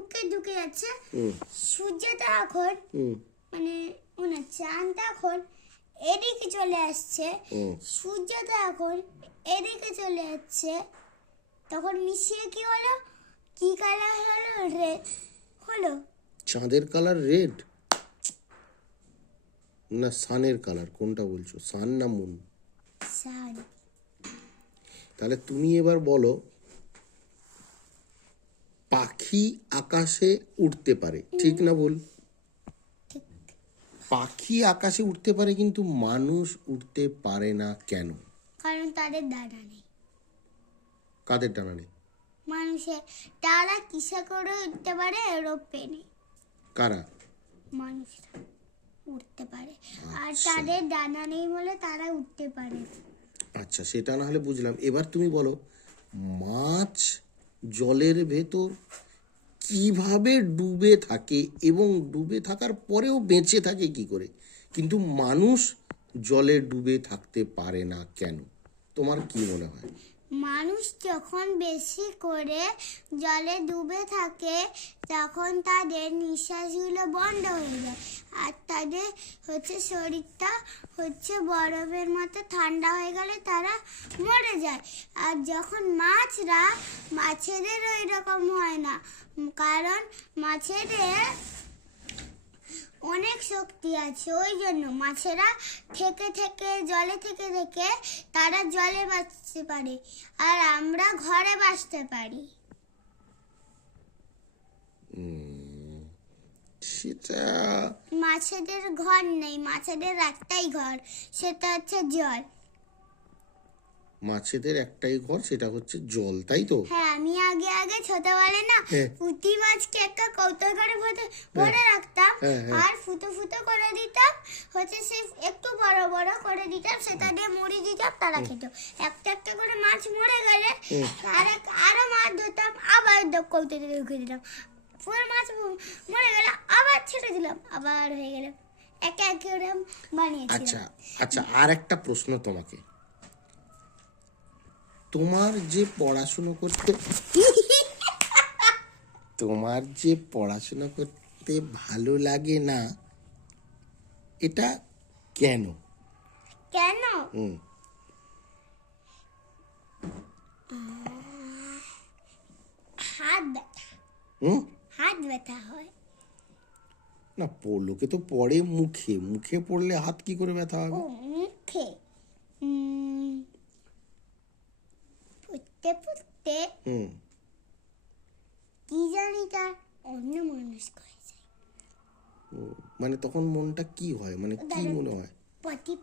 মুখে ঢুকে যাচ্ছে। সূর্যটা এখন মানে চাঁদটা এখন এদিকে চলে আসছে, সূর্যটা এখন এদিকে চলে যাচ্ছে, তখন মিশিয়ে কি হলো? কি কালার হলো? রেড হলো। চাঁদের কালার রেড না সানের কালার? কোনটা বলছো, সান না মুন? সান। তাহলে তুমি এবার বলো, পাখি আকাশে উঠতে পারে, ঠিক না ভুল? পাখি আকাশে উঠতে পারে কিন্তু মানুষ উঠতে পারে না কেন? কারণ তাদের ডানা নেই। কাদের ডানা নেই? মানুষের। তারা কিসে করে উঠতে পারে? এরোপ্লেনে। কারা? মানুষরা উঠতে পারে, আর তাদের ডানা নেই বলে তারা উঠতে পারে। আচ্ছা, সেটা না হলে বুঝলাম। এবার তুমি বলো, মাছ জলের ভেতর কিভাবে ডুবে থাকে এবং ডুবে থাকার পরেও বেঁচে থাকে কি করে, কিন্তু মানুষ জলে ডুবে থাকতে পারে না কেন? তোমার কি মনে হয়? মানুষ যখন বেশি করে জলে ডুবে থাকে তখন তাদের নিঃশ্বাসগুলো বন্ধ হয়ে যায়, আর তাদের শরীরটা বরফের মতো ঠান্ডা হয়ে গেলে তারা মরে যায়। আর যখন মাছেদের ওই রকম হয় না, কারণ মাছেদের অনেক শক্তি আছে, ওই জন্য মাছেরা জলে থেকে তারা জলে বাঁচতে পারে, আর আমরা ঘরে বাঁচতে পারি। সেটা মাছেদের ঘর নেই, মাছেদের একটাই ঘর, সেটা হচ্ছে জল। মাছেদের একটাই ঘর, সেটা হচ্ছে জল, তাই তো? হ্যাঁ, আমি আগে ছোটবেলায় না পুঁটি মাছকে একটা কৌটো করে ভরে রাখতাম, আর ফুটো করে দিতাম, সে একটু বড় বড় করে দিতাম, সেটা দিয়ে মুড়ি দিতাম, তারা খেত। একটা করে মাছ মরে গেলে আরো মাছ ধরতাম, আবার কৌটোতে ঢুকে দিতাম, পুরো মাছ মরে গেলে আবার ছেড়ে দিলাম, আবার হয়ে গেল। একে ওরকম বানিয়েছিলাম। আচ্ছা, আর একটা প্রশ্ন তোমাকে। তোমার যে পড়াশোনা করতে ভালো লাগে না, এটা কেন? হাত ব্যথা হয় না, লোকে তো পড়ে মুখে পড়লে হাত কি করে ব্যথা হবে? মুখে পড়তে কি জানি তার অন্য মানুষ হয়ে যায়। মানে তখন মনটা কি হয়, মানে কি মনে হয়? পটি